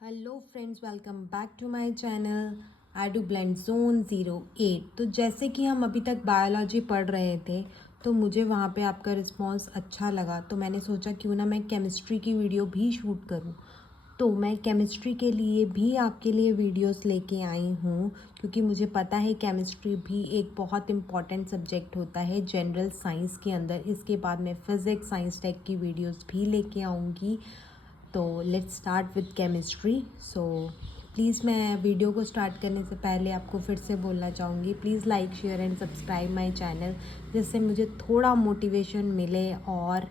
Hello friends, welcome back to my channel I do blend zone 08। तो जैसे कि हम अभी तक बायोलॉजी पढ़ रहे थे तो मुझे वहाँ पे आपका रिस्पांस अच्छा लगा, तो मैंने सोचा क्यों ना मैं केमिस्ट्री की वीडियो भी शूट करूँ। तो मैं केमिस्ट्री के लिए भी आपके लिए वीडियोस लेके आई हूँ, क्योंकि मुझे पता है केमिस्ट्री भी एक बहुत इम्पॉर्टेंट सब्जेक्ट होता है जनरल साइंस के अंदर। इसके बाद मैं फ़िज़िक्स साइंस टेक की वीडियोस भी लेके आऊँगी। तो let's start with chemistry. So please, मैं वीडियो को स्टार्ट करने से पहले आपको फिर से बोलना चाहूँगी, please like share and subscribe my channel, जिससे मुझे थोड़ा मोटिवेशन मिले, और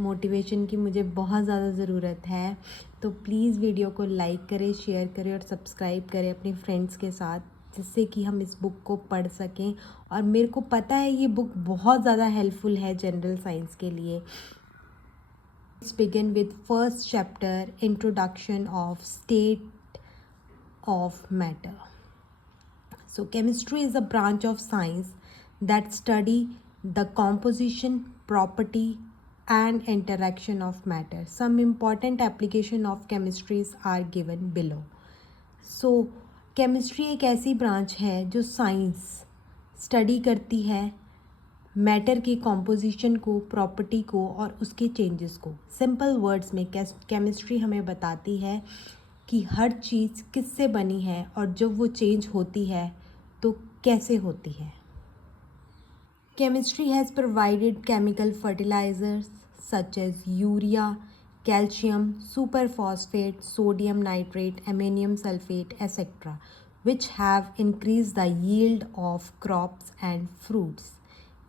मोटिवेशन की मुझे बहुत ज़्यादा ज़रूरत है। तो प्लीज़ वीडियो को लाइक करें, शेयर करें और सब्सक्राइब करें अपने फ्रेंड्स के साथ, जिससे कि हम इस बुक को पढ़ सकें। और मेरे को पता है ये बुक बहुत ज़्यादा हेल्पफुल है जनरल साइंस के लिए। Let's begin with first chapter, introduction of state of matter. So chemistry is a branch of science that study the composition, property and interaction of matter. Some important application of chemistries are given below. So chemistry एक ऐसी branch है जो science study करती है matter की composition को, property को और उसके चेंजेस को। सिंपल वर्ड्स में केमिस्ट्री हमें बताती है कि हर चीज़ किससे बनी है और जब वो चेंज होती है तो कैसे होती है। Chemistry has provided chemical fertilisers such as urea, calcium, superphosphate, sodium nitrate, ammonium sulfate, etc., which have increased the yield of crops and fruits.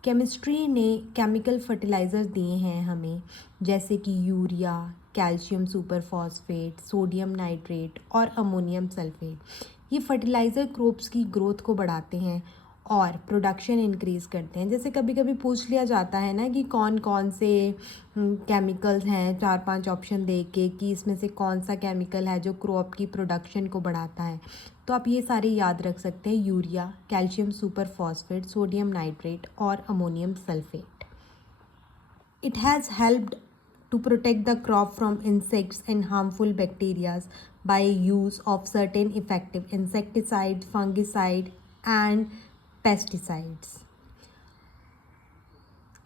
Chemistry ने केमिकल फर्टिलाइज़र दिए हैं हमें, जैसे कि urea, calcium superphosphate, sodium nitrate और ammonium sulphate. ये fertiliser crops की growth को बढ़ाते हैं और प्रोडक्शन इंक्रीज़ करते हैं। जैसे कभी कभी पूछ लिया जाता है ना कि कौन कौन से केमिकल्स हैं, 4-5 ऑप्शन दे के कि इसमें से कौन सा केमिकल है जो क्रॉप की प्रोडक्शन को बढ़ाता है, तो आप ये सारे याद रख सकते हैं: urea, calcium superphosphate, sodium nitrate और ammonium sulphate. It has helped to protect the crop from insects and harmful bacteria by use of certain effective insecticides, fungicide and pesticides.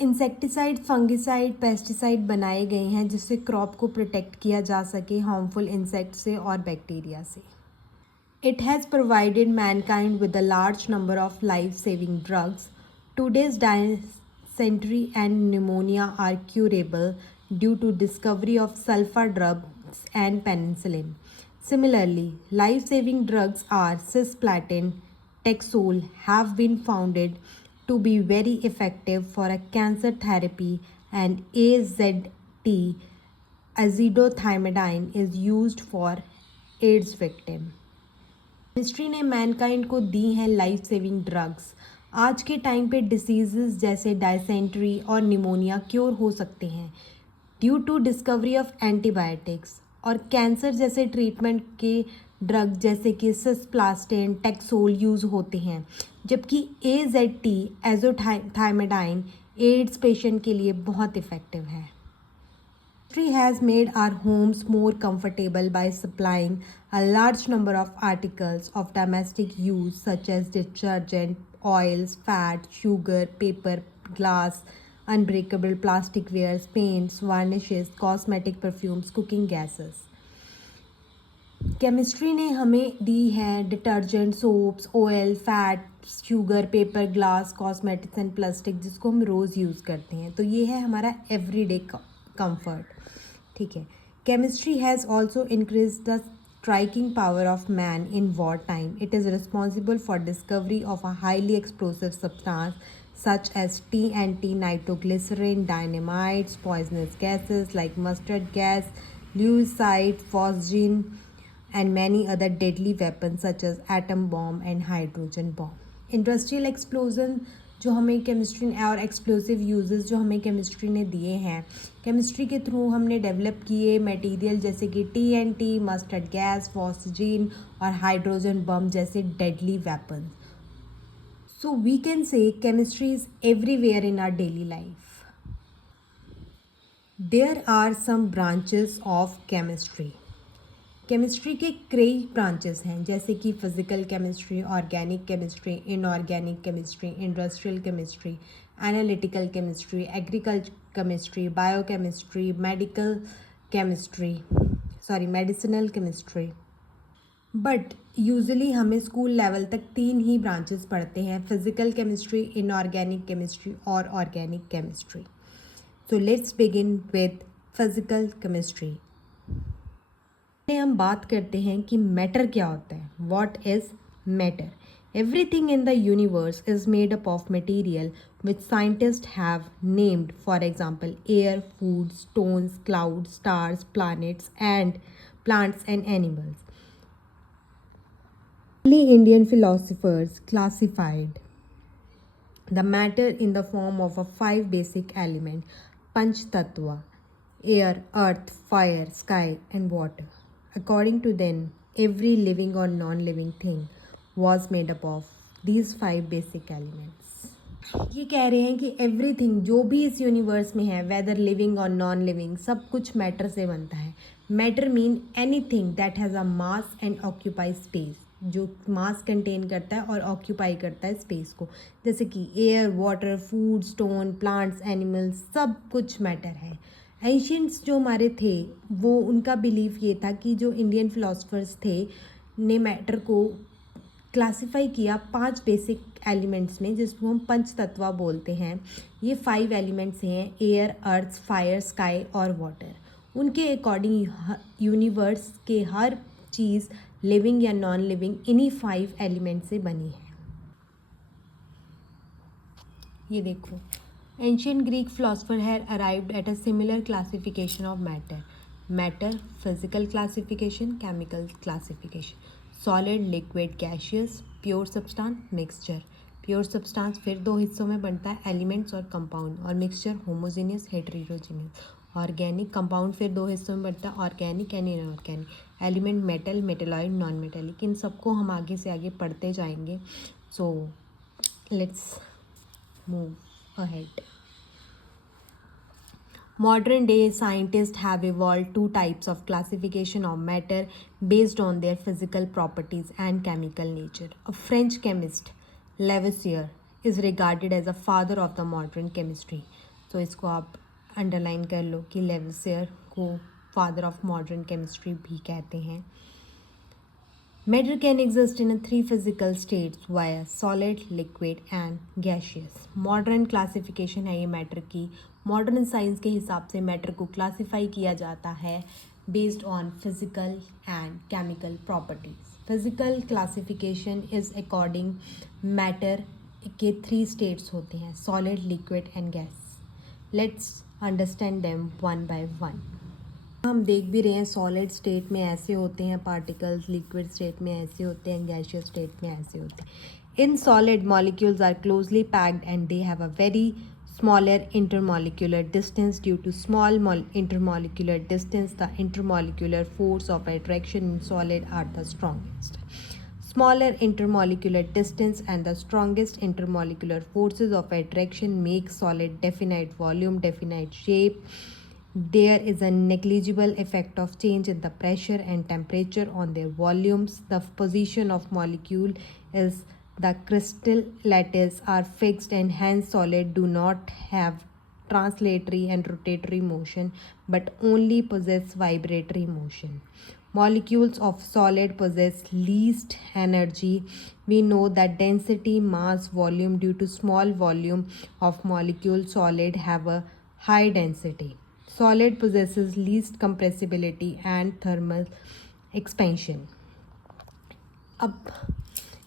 Insecticide, fungicide, pesticide बनाए गए हैं जिससे crop को protect किया जा सके harmful insect से और बैक्टीरिया से। It has provided mankind with a large number of life-saving drugs. Today's dysentery and pneumonia are curable due to discovery of sulfur drugs and penicillin. Similarly, life-saving drugs are cisplatin, Taxol have been founded to be very effective for a cancer therapy, and AZT, azithromycin, is used for AIDS victim. Chemistry ने Mankind को दी हैं life saving drugs. आज के time पे diseases जैसे dysentery और pneumonia cure हो सकते हैं due to discovery of antibiotics, और कैंसर जैसे ट्रीटमेंट के ड्रग जैसे कि सिस्प्लास्टिन, टैक्सोल यूज़ होते हैं, जबकि AZT, एजोथायमिडाइन, एड्स पेशेंट के लिए बहुत इफ़ेक्टिव है। Industry has made our homes more comfortable by supplying a large number of articles of domestic use such as detergent, oils, fat, sugar, paper, glass, unbreakable plasticwares, paints, varnishes, cosmetic perfumes, cooking gases. Chemistry ने हमें दी है detergent, soaps, oil, fat, sugar, paper, glass, cosmetics and plastic, जिसको हम रोज़ use करते हैं। तो ये है हमारा एवरीडे कंफर्ट। ठीक है। Chemistry has also increase the striking power of man in war time. It is responsible for discovery of a highly explosive substance such as TNT, nitroglycerin, dynamites, poisonous gases like mustard gas, lucite, phosgene, and many other deadly weapons such as atom bomb and hydrogen bomb. Industrial explosion जो हमें chemistry और explosive uses जो हमें chemistry ने दिए हैं, chemistry के through हमने डेवलप किए मटेरियल जैसे कि TNT, मस्टर्ड गैस, फॉस्जीन और हाइड्रोजन बम जैसे deadly weapons. So we can say chemistry is everywhere in our daily life. There are some branches of chemistry. Chemistry के कई ब्रांचेस हैं, जैसे कि physical chemistry, organic chemistry, inorganic chemistry, industrial chemistry, analytical chemistry, agriculture chemistry, biochemistry, medicinal chemistry. But usually हमें school level तक 3 ही branches पढ़ते हैं, physical chemistry, inorganic chemistry और organic chemistry. So let's begin with physical chemistry. हम बात करते हैं कि मैटर क्या होता है। What is matter? Everything in the universe is made up of material which scientist have named, for example air, food, stones, clouds, stars, plants and animals. Early Indian philosophers classified the matter in the form of 5 basic elements: Panch Tattva, air, earth, fire, sky, and water. According to them, every living or non-living thing was made up of these 5 basic elements. ये कह रहे हैं कि everything जो भी इस universe में है, वेदर लिविंग और नॉन लिविंग, सब कुछ मैटर से बनता है. Matter mean anything that has a mass and occupy space, जो मास कंटेन करता है और ऑक्यूपाई करता है स्पेस को, जैसे कि air, water, food, stone, plants, animals, सब कुछ मैटर है. एंशियंट्स जो हमारे थे, वो उनका बिलीव ये था कि जो इंडियन फिलोसफर्स थे ने मैटर को क्लासिफाई किया 5 बेसिक एलिमेंट्स में, जिसको हम पंच तत्व बोलते हैं. ये 5 एलिमेंट्स हैं: एयर, अर्थ, फायर, स्काई और वाटर. उनके अकॉर्डिंग यूनिवर्स के हर चीज़ लिविंग या नॉन लिविंग इन्हीं 5 एलिमेंट से बनी है. ये देखो, ancient Greek philosopher had arrived at a similar classification of matter, physical classification, chemical classification, solid, liquid, gaseous, pure substance, mixture. Pure substance फिर 2 हिस्सों में बनता है, एलिमेंट्स और कंपाउंड, और mixture homogeneous, heterogeneous. Organic compound फिर 2 हिस्सों में बनता है, organic and inorganic. Element metal, metalloid, non metallic. इन सबको हम आगे से आगे पढ़ते जाएंगे. So let's move ahead. Modern day scientists have evolved 2 types of classification of matter based on their physical properties and chemical nature. A French chemist, Lavoisier, is regarded as a father of the modern chemistry. So इसको आप underline कर लो कि Lavoisier को father of modern chemistry भी कहते हैं. Matter can exist in 3 physical states via solid, liquid and gaseous. Modern classification है ये मैटर की. मॉडर्न साइंस के हिसाब से मैटर को क्लासीफाई किया जाता है based on physical and chemical properties. Physical classification is according matter के 3 स्टेट्स होते हैं: solid, liquid and gas. Let's understand them one by one. हम देख भी रहे हैं सॉलिड स्टेट में ऐसे होते हैं पार्टिकल्स, लिक्विड स्टेट में ऐसे होते हैं, गैसियस स्टेट में ऐसे होते हैं. In solid molecules are closely packed and they have a very smaller intermolecular distance. Due to small intermolecular distance, the intermolecular force of attraction in solid are the strongest. Smaller intermolecular distance and the strongest intermolecular forces of attraction make solid definite volume, definite shape. There is a negligible effect of change in the pressure and temperature on their volumes. The position of molecule is the crystal lattice are fixed and hence solid do not have translatory and rotatory motion but only possess vibratory motion. Molecules of solid possess least energy. We know that density, mass, volume due to small volume of molecule solid have a high density. Solid possesses least compressibility and thermal expansion. अब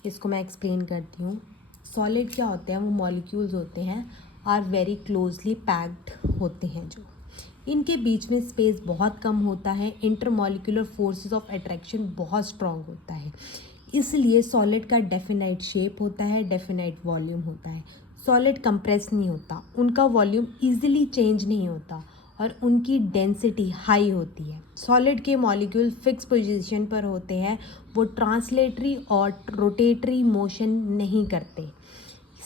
इसको मैं explain करती हूँ. Solid क्या होते हैं? वो molecules होते हैं, आर वेरी क्लोजली पैक्ड होते हैं, जो इनके बीच में स्पेस बहुत कम होता है. इंटरमॉलिक्यूलर फोर्सेस ऑफ अट्रैक्शन बहुत स्ट्रॉन्ग होता है, इसलिए सॉलिड का डेफिनाइट शेप होता है, डेफिनाइट वॉल्यूम होता है. सॉलिड कंप्रेस नहीं होता, उनका वॉल्यूम ईजिली चेंज नहीं होता और उनकी डेंसिटी हाई होती है. सॉलिड के मॉलिक्यूल फिक्स पोजीशन पर होते हैं, वो ट्रांसलेटरी और रोटेटरी मोशन नहीं करते,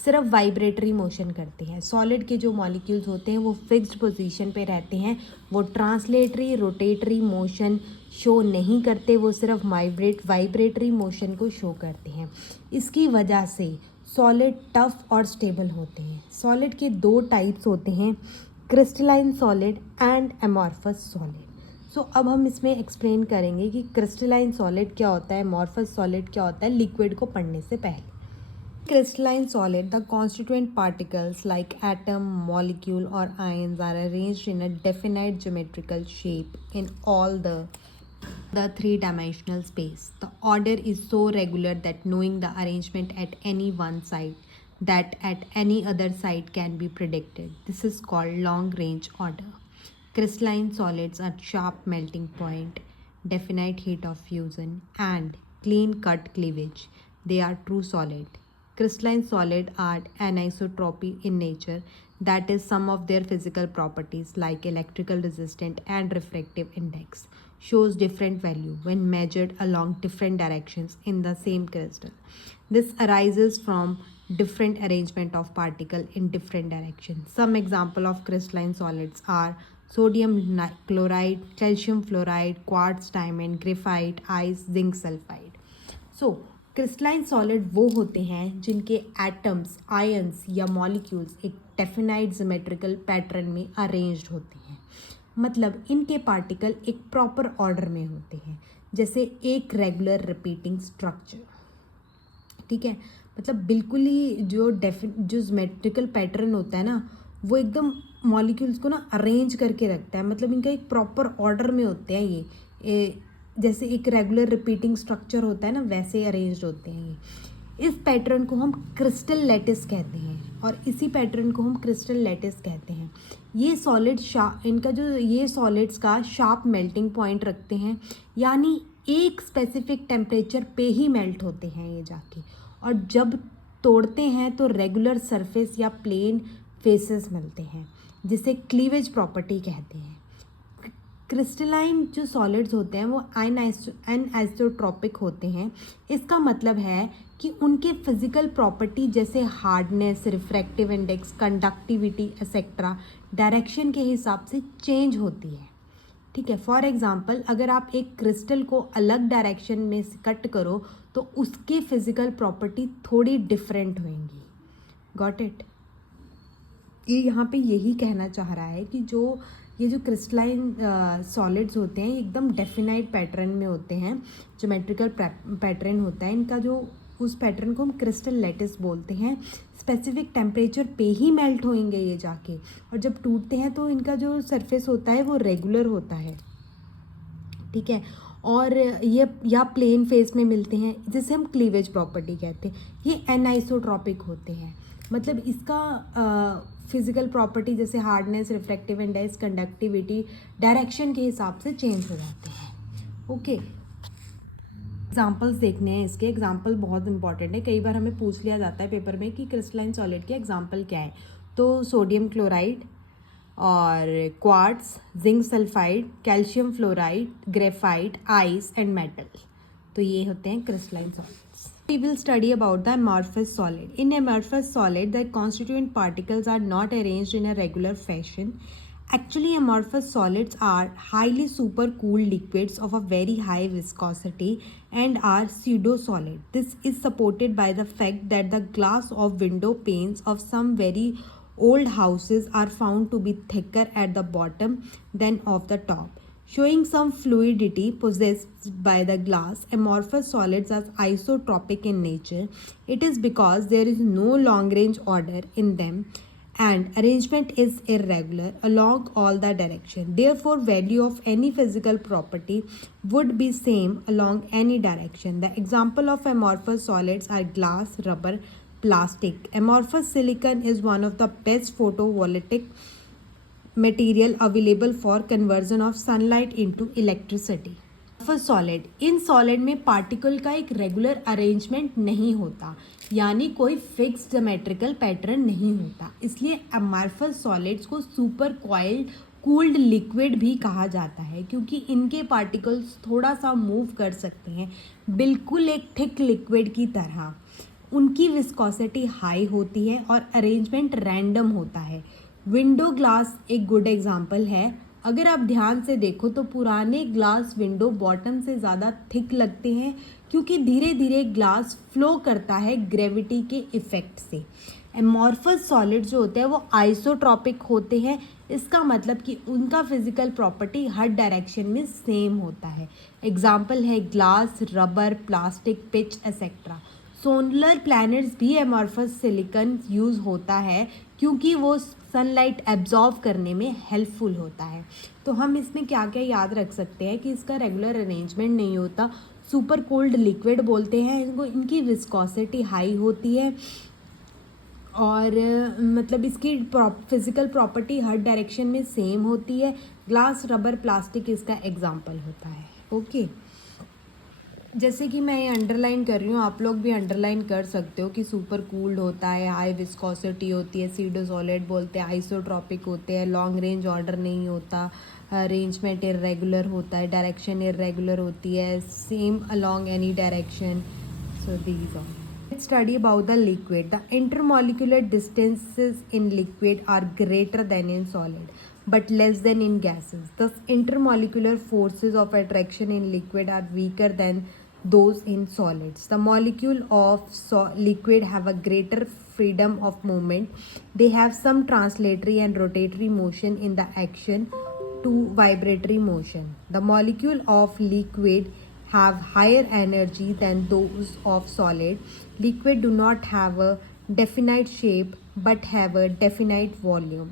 सिर्फ वाइब्रेटरी मोशन करते हैं. सॉलिड के जो मॉलिक्यूल्स होते हैं वो फिक्स्ड पोजीशन पे रहते हैं, वो ट्रांसलेटरी, रोटेटरी मोशन शो नहीं करते, वो सिर्फ वाइब्रेटरी मोशन को शो करते हैं। इसकी वजह से सॉलिड टफ और स्टेबल होते हैं। सॉलिड के दो टाइप्स होते हैं, crystalline solid and amorphous solid. So अब हम इसमें एक्सप्लेन करेंगे कि क्रिस्टलाइन सॉलिड क्या होता है, एमॉर्फस सॉलिड क्या होता है लिक्विड को पढ़ने से पहले। Crystalline solid, the constituent particles like atom, molecule or ions are arranged in a definite geometrical shape in all the three-dimensional space. The order is so regular that knowing the arrangement at any one side that at any other side can be predicted. This is called long-range order. Crystalline solids are sharp melting point, definite heat of fusion, and clean-cut cleavage. They are true solid. Crystalline solid are anisotropy in nature, that is, some of their physical properties like electrical resistance and refractive index shows different value when measured along different directions in the same crystal. This arises from different arrangement of particle in different directions. Some example of crystalline solids are sodium chloride, calcium fluoride, quartz diamond, graphite, ice, zinc sulfide. So crystalline solid वो होते हैं जिनके atoms, ions या molecules एक definite geometrical pattern में arranged होते हैं। मतलब इनके पार्टिकल एक प्रॉपर ऑर्डर में होते हैं, जैसे एक रेगुलर रिपीटिंग स्ट्रक्चर। ठीक है, मतलब बिल्कुल ही जो ज्योमेट्रिकल पैटर्न होता है ना, वो एकदम मॉलिक्यूल्स को ना अरेंज करके रखता है। मतलब इनका एक प्रॉपर ऑर्डर में होते हैं ये जैसे एक रेगुलर रिपीटिंग स्ट्रक्चर होता है ना, वैसे अरेंज्ड होते हैं ये। इस पैटर्न को हम क्रिस्टल लैटिस कहते हैं और इसी पैटर्न को हम क्रिस्टल लैटिस कहते हैं। ये सॉलिड ये सॉलिड्स का शार्प मेल्टिंग पॉइंट रखते हैं, यानी एक स्पेसिफिक टेम्परेचर पे ही मेल्ट होते हैं ये जाके, और जब तोड़ते हैं तो रेगुलर सरफेस या प्लेन फेसेस मिलते हैं, जिसे क्लीवेज प्रॉपर्टी कहते हैं। क्रिस्टलाइन जो सॉलिड्स होते हैं वो एनआइसोट्रॉपिक होते हैं। इसका मतलब है कि उनके फिजिकल प्रॉपर्टी जैसे hardness, refractive index, conductivity etcetera direction के हिसाब से चेंज होती है। ठीक है, फॉर एग्जांपल अगर आप एक क्रिस्टल को अलग डायरेक्शन में से कट करो तो उसके फिजिकल प्रॉपर्टी थोड़ी डिफरेंट होंगी। Got it? ये यहाँ पे यही कहना चाह रहा है कि ये जो क्रिस्टलाइन सॉलिड्स होते हैं एकदम डेफिनाइट पैटर्न में होते हैं, ज्योमेट्रिकल पैटर्न होता है इनका, जो उस पैटर्न को हम क्रिस्टल लैटिस बोलते हैं। स्पेसिफिक टेम्परेचर पे ही मेल्ट होंगे ये जाके, और जब टूटते हैं तो इनका जो सरफेस होता है वो रेगुलर होता है। ठीक है, और ये या प्लेन फेस में मिलते हैं, जिसे हम क्लीवेज प्रॉपर्टी कहते हैं। ये एनाइसोट्रॉपिक होते हैं, मतलब इसका फिजिकल प्रॉपर्टी जैसे hardness, refractive index, conductivity direction के हिसाब से चेंज हो जाते हैं। ओके, एग्जांपल्स देखने हैं इसके। एग्जांपल बहुत इंपॉर्टेंट है, कई बार हमें पूछ लिया जाता है पेपर में कि क्रिस्टलाइन सॉलिड के एग्जांपल क्या है। तो सोडियम क्लोराइड और quartz, zinc sulphide, calcium fluoride, graphite, ice and metal. तो ये होते हैं crystalline solids. We will study about the amorphous solid. In amorphous solid, the constituent particles are not arranged in a regular fashion. Actually, amorphous solids are highly supercooled liquids of a very high viscosity and are pseudo-solid. This is supported by the fact that the glass of window panes of some very old houses are found to be thicker at the bottom than of the top, showing some fluidity possessed by the glass. Amorphous solids are isotropic in nature. It is because there is no long-range order in them and arrangement is irregular along all the direction. Therefore, value of any physical property would be same along any direction. The example of amorphous solids are glass, rubber, plastic. Amorphous silicon is one of the best photovoltaic material available for conversion of sunlight into electricity. Amorphous solid, in solid में particle का एक regular arrangement नहीं होता, यानी कोई fix geometrical pattern नहीं होता, इसलिए अमॉर्फस सॉलिड्स को सुपर कॉइल्ड कूल्ड लिक्विड भी कहा जाता है, क्योंकि इनके पार्टिकल्स थोड़ा सा मूव कर सकते हैं, बिल्कुल एक थिक लिक्विड की तरह। उनकी विस्कोसिटी हाई होती है और अरेंजमेंट रैंडम होता है। विंडो ग्लास एक गुड एग्जाम्पल है अगर आप ध्यान से देखो तो पुराने ग्लास विंडो बॉटम से ज़्यादा थिक लगते हैं क्योंकि धीरे धीरे ग्लास फ्लो करता है ग्रेविटी के इफ़ेक्ट से। एमॉर्फस सॉलिड जो होते हैं वो आइसोट्रॉपिक होते हैं, इसका मतलब कि उनका फिजिकल प्रॉपर्टी हर डायरेक्शन में सेम होता है। एग्जाम्पल है glass, rubber, plastic, pitch etcetera. Solar planets भी एमॉर्फस सिलिकॉन यूज़ होता है क्योंकि वो सनलाइट एब्जॉर्व करने में हेल्पफुल होता है। तो हम इसमें क्या क्या याद रख सकते हैं कि इसका रेगुलर अरेंजमेंट नहीं होता, सुपर कोल्ड लिक्विड बोलते हैं इनको, इनकी विस्कोसिटी हाई होती है और मतलब इसकी फिज़िकल प्रॉपर्टी हर डायरेक्शन में सेम होती है। ग्लास, रबर, प्लास्टिक इसका एग्जाम्पल होता है। ओके, जैसे कि मैं ये अंडरलाइन कर रही हूँ, आप लोग भी अंडरलाइन कर सकते हो कि सुपर कूल्ड होता है, हाई विस्कोसिटी होती है, सीडो सॉलिड बोलते हैं, आइसोट्रॉपिक होते हैं, लॉन्ग रेंज ऑर्डर नहीं होता, अरेंजमेंट इरेगुलर होता है, डायरेक्शन इरेगुलर होती है, same along any direction. So these are. Let's study about the liquid. The intermolecular distances in liquid are greater than in solid, but less than in gases. Thus, intermolecular forces of attraction in liquid are weaker than those in solids. The molecule of liquid have a greater freedom of movement. They have some translatory and rotatory motion in the action to vibratory motion. The molecule of liquid have higher energy than those of solid. Liquid do not have a definite shape but have a definite volume.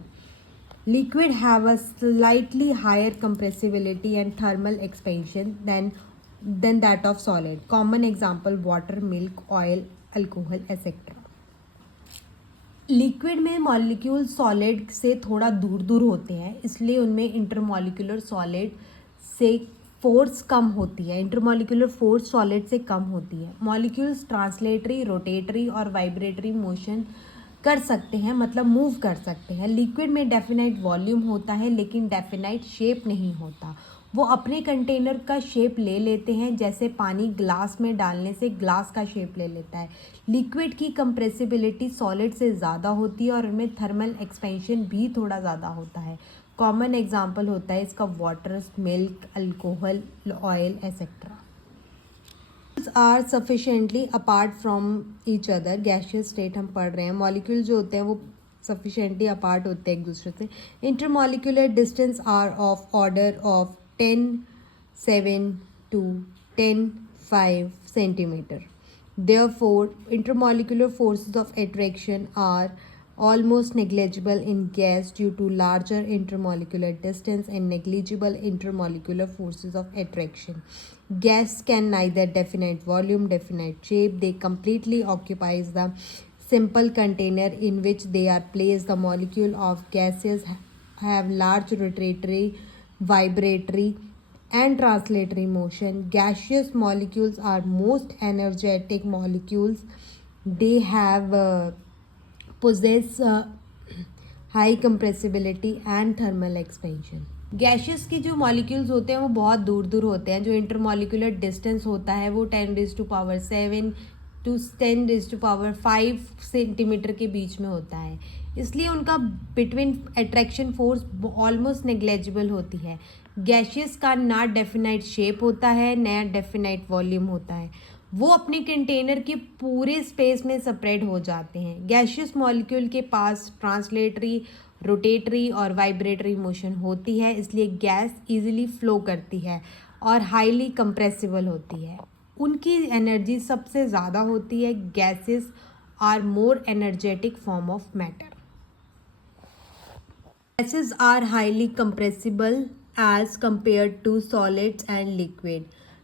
Liquid have a slightly higher compressibility and thermal expansion than that of solid. Common example water, milk, oil, alcohol, etc. Liquid में molecule solid से थोड़ा दूर दूर होते हैं, इसलिए उनमें intermolecular solid से फोर्स कम होती है, इंटरमॉलिक्यूलर फोर्स सॉलिड से कम होती है। मॉलिक्यूल्स ट्रांसलेटरी, रोटेटरी और वाइब्रेटरी मोशन कर सकते हैं, मतलब मूव कर सकते हैं। लिक्विड में डेफिनाइट वॉल्यूम होता है लेकिन डेफिनाइट शेप नहीं होता। वो अपने कंटेनर का शेप ले लेते हैं, जैसे पानी ग्लास में डालने से ग्लास का शेप ले लेता है। लिक्विड की कंप्रेसिबिलिटी सॉलिड से ज़्यादा होती है और उनमें थर्मल एक्सपेंशन भी थोड़ा ज़्यादा होता है। कॉमन एग्जाम्पल होता है इसका water, milk, alcohol, oil etcetera. Are sufficiently apart from each other. Gaseous state हम पढ़ रहे हैं, मॉलिक्यूल जो होते हैं वो सफिशेंटली अपार्ट होते हैं एक दूसरे से। Intermolecular distance are of order of 10(7) to 10(5) centimeter. Therefore, intermolecular forces of attraction are almost negligible in gas due to larger intermolecular distance and negligible intermolecular forces of attraction. Gas can neither definite volume, definite shape. They completely occupies the simple container in which they are placed. The molecule of gases have large rotatory, vibratory and translatory motion. Gaseous molecules are most energetic molecules. They have possess high compressibility and thermal expansion. Gaseous की जो molecules होते हैं वो बहुत दूर दूर होते हैं। जो इंटरमॉलिक्यूलर डिस्टेंस होता है वो 10⁻⁷ to 10⁵ सेंटीमीटर के बीच में होता है, इसलिए उनका between attraction force almost negligible होती है। गैशियस का ना डेफिनाइट शेप होता है, नया डेफिनाइट वॉल्यूम होता है। वो अपने कंटेनर के पूरे स्पेस में स्प्रेड हो जाते हैं। गैशियस मॉलिक्यूल के पास ट्रांसलेटरी, रोटेटरी और वाइब्रेटरी मोशन होती है, इसलिए गैस इजीली फ्लो करती है और हाईली कंप्रेसिबल होती है। उनकी एनर्जी सबसे ज़्यादा होती है। Gases are more energetic form of matter. Gases are highly compressible as compared to solids and liquid.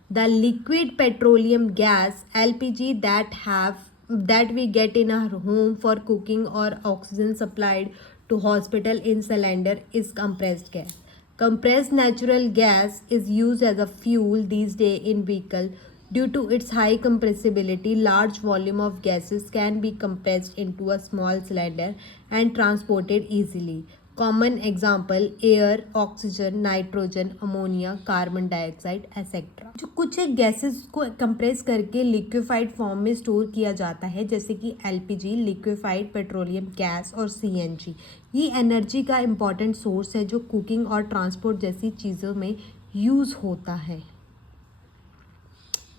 The liquid petroleum gas LPG that we get in our home for cooking or oxygen supplied to hospital in cylinder is compressed gas. Compressed natural gas is used as a fuel these days in vehicle. Due to its high compressibility, large volume of gases can be compressed into a small cylinder and transported easily. Common example air, oxygen, nitrogen, ammonia, carbon dioxide etcetera. जो कुछ एक gases को compress करके liquefied form में store किया जाता है, जैसे कि एलपीजी, लिक्विफाइड पेट्रोलियम गैस और सीएनजी। ये एनर्जी का इम्पॉर्टेंट सोर्स है जो कुकिंग और ट्रांसपोर्ट जैसी चीज़ों में यूज़ होता है।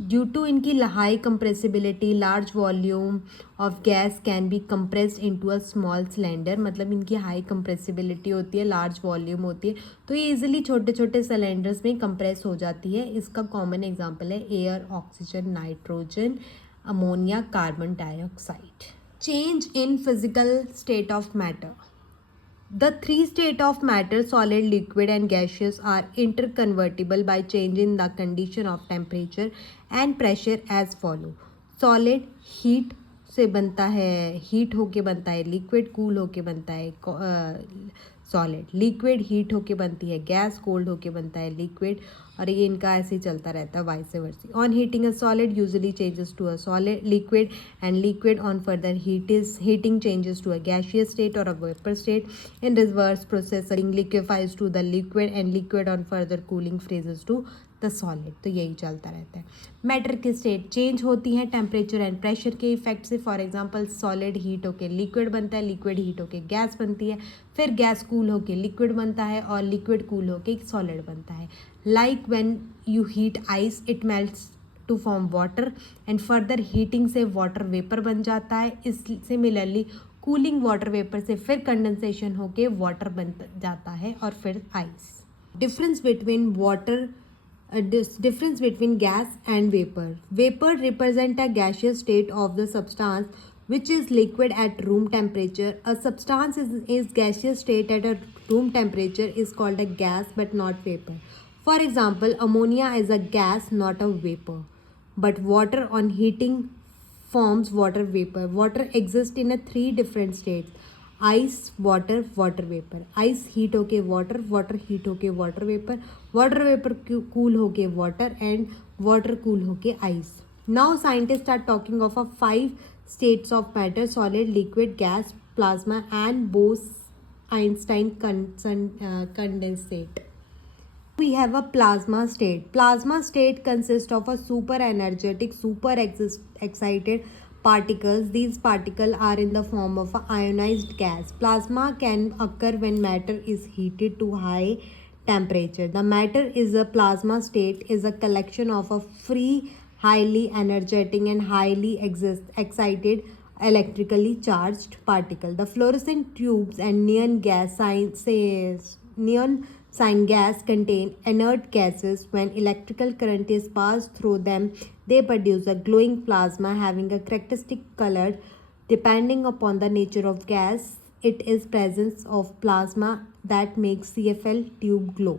ड्यू टू इनकी high compressibility, large volume of gas can be compressed into a small cylinder. मतलब इनकी हाई कंप्रेसिबिलिटी होती है, लार्ज वॉल्यूम होती है, तो ये इजीली छोटे छोटे सिलेंडर्स में कंप्रेस हो जाती है। इसका कॉमन एग्जांपल है air, oxygen, nitrogen, ammonia, carbon dioxide. Change in physical state of matter. The three states of matter, solid, liquid and gaseous, are interconvertible by changing the condition of temperature and pressure as follow. Solid heat से बनता है, heat होके बनता है liquid, cool होके बनता है solid, liquid heat होके बनती है गैस, कोल्ड होके बनता है लिक्विड, और ये इनका ऐसे ही चलता रहता है vice versa. On heating a solid usually changes to a solid liquid, and liquid on further heating changes to a gaseous state और a vapour state. In reverse processing liquefies to the liquid, and liquid on further cooling freezes to the solid. तो यही चलता रहता है। Matter की state change होती है temperature and pressure के इफेक्ट से। फॉर एग्जांपल सॉलिड हीट होके लिक्विड बनता है, लिक्विड हीट होके गैस बनती है, फिर गैस कूल होके लिक्विड बनता है, और लिक्विड कूल होके सॉलिड बनता है। Like when you heat ice, it melts to form water, and further heating से वाटर वेपर बन जाता है। इस सिमिलरली कूलिंग वाटर वेपर से फिर कंडेंसेशन होके वाटर बन जाता है और फिर ice. Difference between water difference between gas and vapor. Vapor represent a gaseous state of the substance which is liquid at room temperature. A substance is gaseous state at a room temperature is called a gas but not vapor. For example, ammonia is a gas, not a vapor. But water on heating forms water vapor. Water exists in a three different states: ice, water, water vapour. Ice heat होके water, water heat होके water vapour, water vapour cool होके water, and water cool होके ice. Now scientist are talking of a 5 states of matter: solid, liquid, gas, plasma and Bose Einstein condensate. We have a plasma state. Plasma state consists of a super energetic, super excited particles. These particles are in the form of a ionized gas. Plasma can occur when matter is heated to high temperature. The matter is a plasma state is a collection of a free, highly energetic and highly excited electrically charged particle. The fluorescent tubes and neon sign gas contain inert gases. When electrical current is passed through them, they produce a glowing plasma having a characteristic color. Depending upon the nature of gas, it is presence of plasma that makes CFL tube glow.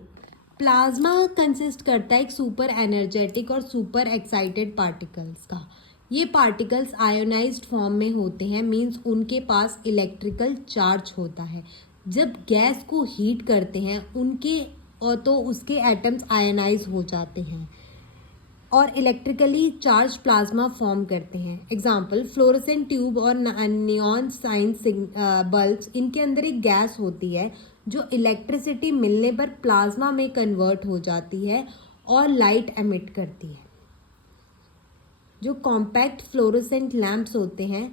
Plasma consist करता है एक super energetic और super excited particles का। ये particles ionised form में होते हैं, means उनके पास इलेक्ट्रिकल चार्ज होता है। जब गैस को हीट करते हैं उनके और तो उसके एटम्स आयनाइज हो जाते हैं और इलेक्ट्रिकली चार्ज प्लाज्मा फॉर्म करते हैं। एग्जाम्पल फ्लोरोसेंट ट्यूब और नियॉन साइन बल्ब्स, इनके अंदर एक गैस होती है जो इलेक्ट्रिसिटी मिलने पर प्लाज्मा में कन्वर्ट हो जाती है और लाइट एमिट करती है। जो कॉम्पैक्ट फ्लोरोसेंट लैंप्स होते हैं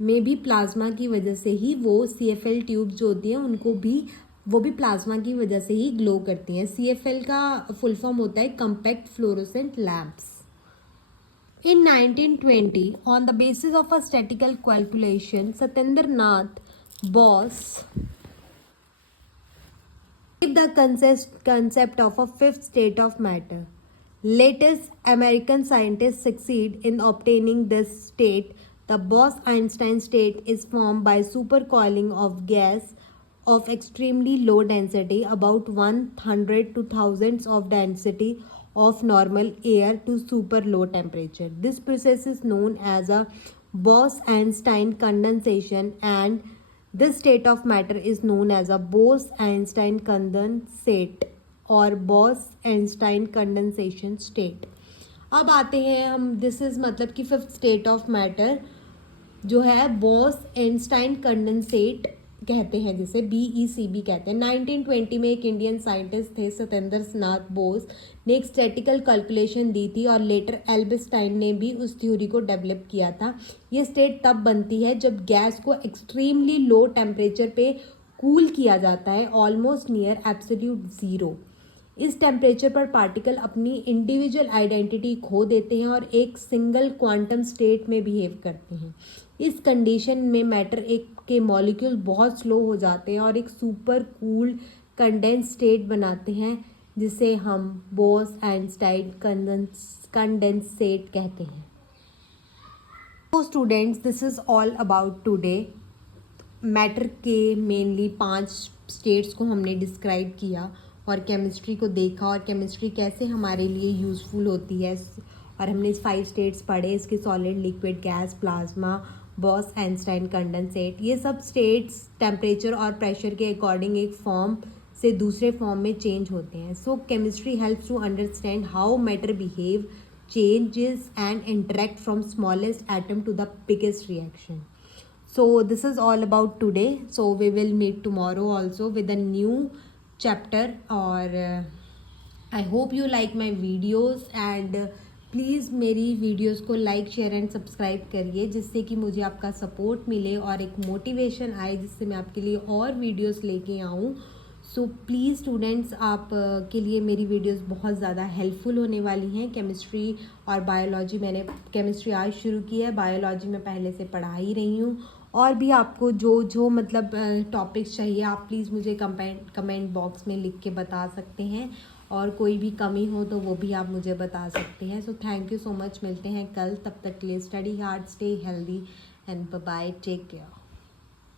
में भी प्लाज्मा की वजह से ही वो CFL ट्यूब जो होती हैं उनको भी वो भी प्लाज्मा की वजह से ही ग्लो करती हैं। CFL का फुल फॉर्म होता है compact fluorescent lamps. In 1920, on the basis of a statistical calculation, Satyendra Nath Bose gave the concept of a fifth state of matter. Latest American scientists succeed in obtaining this state. The Bose-Einstein state is formed by supercoiling of gas of extremely low density, about 100 to thousands of density of normal air to super low temperature. This process is known as a Bose-Einstein condensation, and this state of matter is known as a Bose-Einstein condensate और boss-Einstein condensation state. अब आते हैं हम, this is मतलब कि fifth state of matter जो है boss-Einstein condensate कहते हैं, जिसे BECB कहते हैं। 1920 में एक इंडियन साइंटिस्ट थे सत्येंद्र नाथ बोस ने एक स्टैटिकल कैलकुलेशन दी थी और लेटर एल्बर्टाइन ने भी उस थ्योरी को डेवलप किया था। ये स्टेट तब बनती है जब गैस को एक्सट्रीमली लो टेम्परेचर पे कूल किया जाता है, ऑलमोस्ट नियर एब्सोल्यूट ज़ीरो। इस टेम्परेचर पर पार्टिकल अपनी इंडिविजुअल आइडेंटिटी खो देते हैं और एक सिंगल क्वांटम स्टेट में बिहेव करते हैं। इस कंडीशन में मैटर एक के मॉलिक्यूल बहुत स्लो हो जाते हैं और एक सुपर कूल्ड कंडेंस स्टेट बनाते हैं, जिसे हम बोस-आइंस्टाइन कंडेंसेट कहते हैं। तो students, this is all about today. Matter के मेनली 5 स्टेट्स को हमने डिस्क्राइब किया और केमिस्ट्री को देखा और केमिस्ट्री कैसे हमारे लिए यूज़फुल होती है, और हमने 5 स्टेट्स पढ़े, इसके solid, liquid, gas, plasma, Bose Einstein condensate. ये सब स्टेट्स टेम्परेचर और प्रेशर के अकॉर्डिंग एक फॉर्म से दूसरे फॉर्म में चेंज होते हैं। So chemistry helps to understand how matter behave, changes and interact from smallest atom to the biggest reaction. So this is all about today. So we will meet tomorrow also with a new chapter, or I hope you like my videos, and please मेरी videos को like, share and subscribe करिए, जिससे कि मुझे आपका support मिले और एक मोटिवेशन आए, जिससे मैं आपके लिए और वीडियोस लेके आऊँ। सो प्लीज़ स्टूडेंट्स, आप के लिए मेरी वीडियोस बहुत ज़्यादा हेल्पफुल होने वाली हैं। केमिस्ट्री और बायोलॉजी, मैंने केमिस्ट्री आज शुरू की है, बायोलॉजी में पहले से पढ़ा ही रही हूँ। और भी आपको जो जो मतलब टॉपिक्स चाहिए, आप प्लीज़ मुझे कमेंट बॉक्स में लिख के बता सकते हैं, और कोई भी कमी हो तो वो भी आप मुझे बता सकते हैं। So thank you so much, मिलते हैं कल, तब तक के लिए study hard, stay healthy and bye bye, take care.